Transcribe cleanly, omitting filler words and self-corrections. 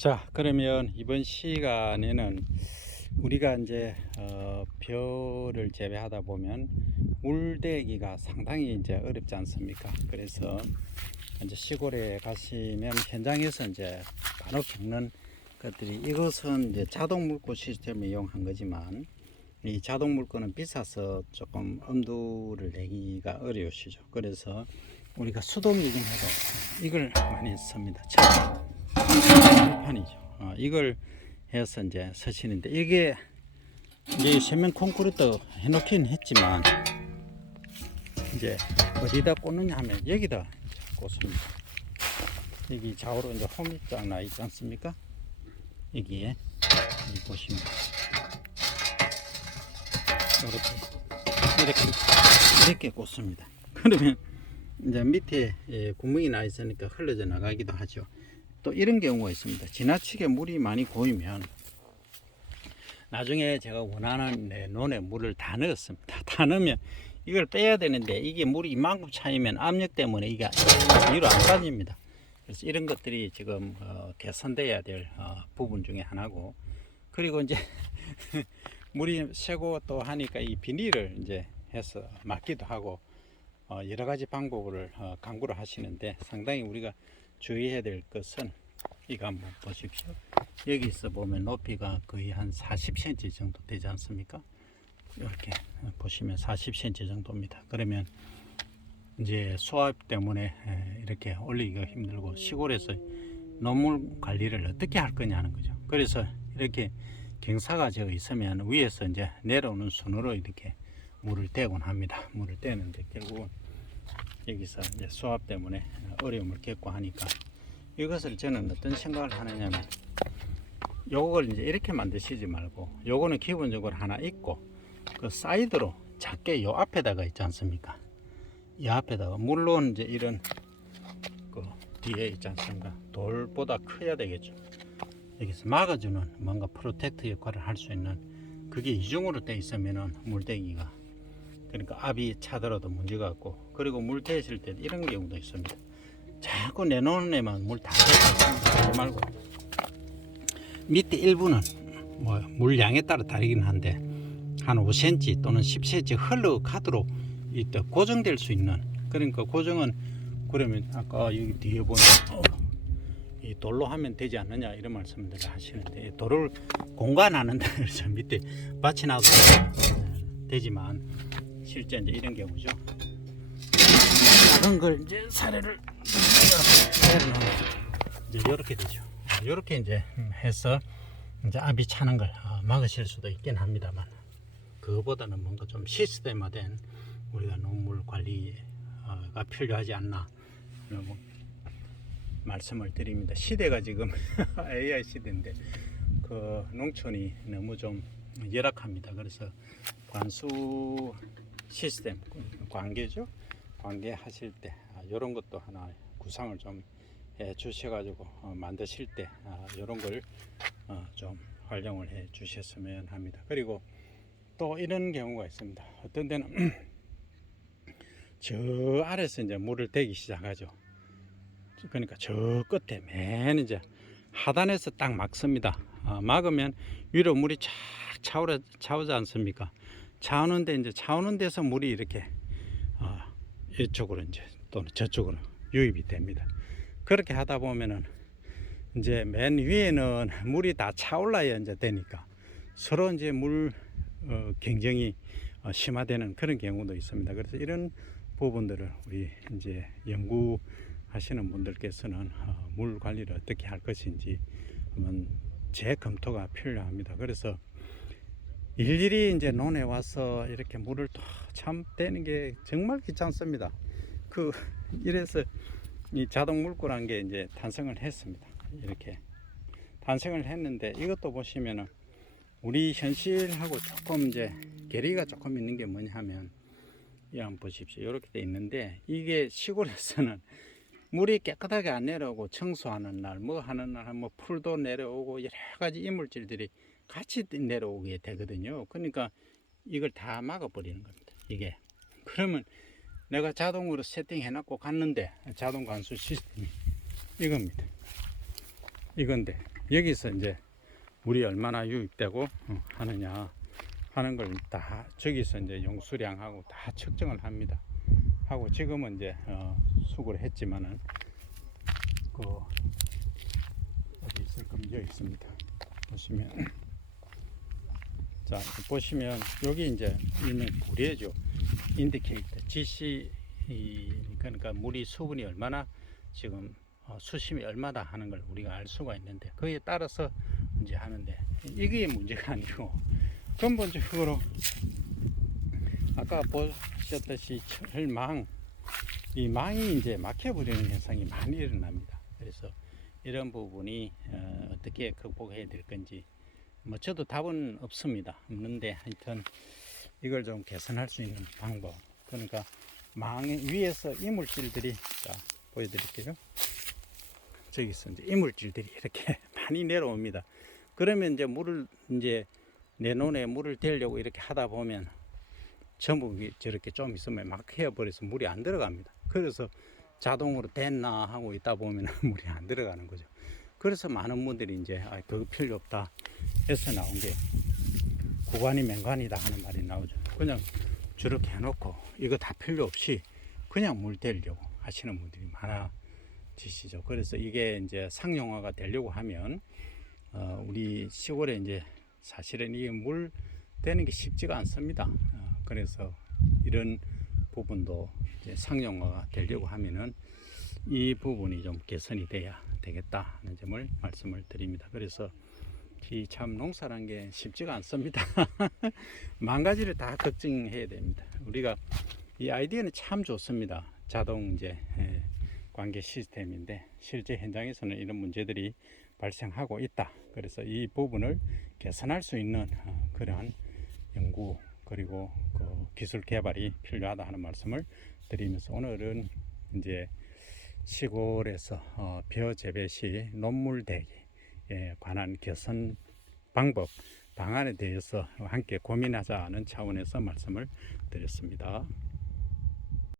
자, 그러면 이번 시간에는 우리가 이제 벼를 재배하다 보면 물대기가 상당히 이제 어렵지 않습니까? 그래서 이제 시골에 가시면 현장에서 이제 간혹 겪는 것들이, 이것은 이제 자동 물고 시스템을 이용한 거지만 이 자동 물고는 비싸서 조금 엄두를 내기가 어려우시죠. 그래서 우리가 수동 유금해로 이걸 많이 씁니다. 판이죠. 이걸 해서 이제 서시는데, 이게 이제 세면 콘크리트 해놓긴 했지만 이제 어디다 꽂느냐 하면 여기다 꽂습니다. 여기 좌우로 이제 홈이 쫙 나 있지 않습니까? 여기에 여기 보시면 이렇게 꽂습니다. 그러면 이제 밑에 구멍이 나 있으니까 흘러져 나가기도 하죠. 또 이런 경우가 있습니다. 지나치게 물이 많이 고이면 나중에 제가 원하는 논에 물을 다 넣었습니다. 다 넣으면 이걸 빼야 되는데 이게 물이 이만큼 차이면 압력 때문에 이게 위로 안 빠집니다. 그래서 이런 것들이 지금 개선돼야 될 부분 중에 하나고, 그리고 이제 물이 새고 또 하니까 이 비닐을 이제 해서 막기도 하고 여러 가지 방법을 강구를 하시는데, 상당히 우리가 주의해야 될 것은 이거 한번 보십시오. 여기서 보면 높이가 거의 한 40cm 정도 되지 않습니까? 이렇게 보시면 40cm 정도입니다. 그러면 이제 수압 때문에 이렇게 올리기가 힘들고, 시골에서 농물 관리를 어떻게 할 거냐는 거죠. 그래서 이렇게 경사가 져 있으면 위에서 이제 내려오는 손으로 이렇게 물을 떼곤 합니다. 물을 떼는데 결국은 여기서 이제 수압 때문에 어려움을 겪고 하니까, 이것을 저는 어떤 생각을 하느냐면, 요걸 이제 이렇게 만드시지 말고 요거는 기본적으로 하나 있고, 그 사이드로 작게 요 앞에다가 있지 않습니까? 이 앞에다가, 물론 이제 이런 그 뒤에 있지 않습니까? 돌보다 커야 되겠죠. 여기서 막아주는 뭔가 프로텍트 역할을 할 수 있는, 그게 이중으로 돼 있으면은 물대기가, 그러니까 압이 차더라도 문제가 없고, 그리고 물 대실 때 이런 경우도 있습니다. 자꾸 내놓은 애만 물 다 대지 말고, 밑에 일부는 뭐 물량에 따라 다르긴 한데 한 5cm 또는 10cm 흘러가도록 이때 고정될 수 있는, 그러니까 고정은, 그러면 아까 여기 뒤에 보면 이 돌로 하면 되지 않느냐 이런 말씀들을 하시는데, 돌을 공간하는다 그래서 밑에 밭이 나도 되지만 실제 이제 이런 경우죠. 작은 걸 이제 사례를 이제 이렇게 되죠. 이렇게 이제 해서 이제 압이 차는 걸 막으실 수도 있긴 합니다만, 그거보다는 뭔가 좀 시스템화된 우리가 농물 관리가 필요하지 않나 뭐 말씀을 드립니다. 시대가 지금 AI 시대인데 그 농촌이 너무 좀 열악합니다. 그래서 관수 시스템, 관계죠. 관계 하실 때 이런 것도 하나 구상을 좀 해 주셔가지고 만드실 때 이런 걸 좀 활용을 해 주셨으면 합니다. 그리고 또 이런 경우가 있습니다. 어떤 데는 저 아래서 이제 물을 대기 시작하죠. 그러니까 저 끝에 맨 이제 하단에서 딱 막습니다. 막으면 위로 물이 쫙 차오지 않습니까? 차오는데 이제 차오는 데서 물이 이렇게 이쪽으로 이제 또는 저쪽으로 유입이 됩니다. 그렇게 하다 보면은 이제 맨 위에는 물이 다 차올라야 이제 되니까 서로 이제 물 경쟁이 심화되는 그런 경우도 있습니다. 그래서 이런 부분들을 우리 이제 연구하시는 분들께서는 물 관리를 어떻게 할 것인지 한번 재검토가 필요합니다. 그래서 일일이 이제 논에 와서 이렇게 물을 또 참 떼는 게 정말 귀찮습니다. 이래서 이 자동 물고라는 게 이제 탄생을 했습니다. 이렇게 탄생을 했는데, 이것도 보시면은 우리 현실하고 조금 이제 괴리가 조금 있는 게 뭐냐 하면, 이 한번 보십시오. 이렇게 돼 있는데, 이게 시골에서는 물이 깨끗하게 안 내려오고 청소하는 날, 뭐 하는 날, 뭐 풀도 내려오고 여러 가지 이물질들이 같이 내려오게 되거든요. 그러니까 이걸 다 막아버리는 겁니다. 이게 그러면 내가 자동으로 세팅해 놨고 갔는데, 자동 관수 시스템이 이겁니다. 이건데 여기서 이제 물이 얼마나 유입되고 하느냐 하는 걸 다 저기서 이제 용수량하고 다 측정을 합니다. 하고 지금은 이제 수거를 했지만은 그 어디 있을 겁니다. 여기 있습니다. 보시면 자 보시면 여기 이제 일명 구례죠. 인디케이터 지시 그러니까 물이 수분이 얼마나 지금 수심이 얼마다 하는 걸 우리가 알 수가 있는데 그에 따라서 이제 하는데 이게 문제가 아니고 근본적으로 아까 보셨듯이 철망 이 망이 이제 막혀버리는 현상이 많이 일어납니다. 그래서 이런 부분이 어떻게 극복해야 될 건지 뭐 저도 답은 없는데 하여튼 이걸 좀 개선할 수 있는 방법 그러니까 망 위에서 이물질들이 자 보여드릴게요. 저기서 이제 이물질들이 이렇게 많이 내려옵니다. 그러면 이제 물을 이제 내 논에 물을 대려고 이렇게 하다 보면 전부 저렇게 좀 있으면 막 헤어버려서 물이 안 들어갑니다. 그래서 자동으로 됐나 하고 있다 보면 물이 안 들어가는 거죠. 그래서 많은 분들이 이제 그거 필요 없다 해서 나온 게 구관이 맹관이다 하는 말이 나오죠. 그냥 저렇게 해놓고 이거 다 필요 없이 그냥 물 대려고 하시는 분들이 많아지시죠. 그래서 이게 이제 상용화가 되려고 하면 우리 시골에 이제 사실은 이게 물 되는 게 쉽지가 않습니다. 그래서 이런 부분도 이제 상용화가 되려고 하면은 이 부분이 좀 개선이 돼야 되겠다 하는 점을 말씀을 드립니다. 그래서 이 참 농사라는 게 쉽지가 않습니다. 만 가지를 다 걱정해야 됩니다. 우리가 이 아이디어는 참 좋습니다. 자동 이제 관계 시스템인데 실제 현장에서는 이런 문제들이 발생하고 있다. 그래서 이 부분을 개선할 수 있는 그러한 연구 그리고 그 기술 개발이 필요하다 하는 말씀을 드리면서 오늘은 이제 시골에서 벼 재배 시 논물 대기에 관한 개선 방법 방안에 대해서 함께 고민하자는 차원에서 말씀을 드렸습니다.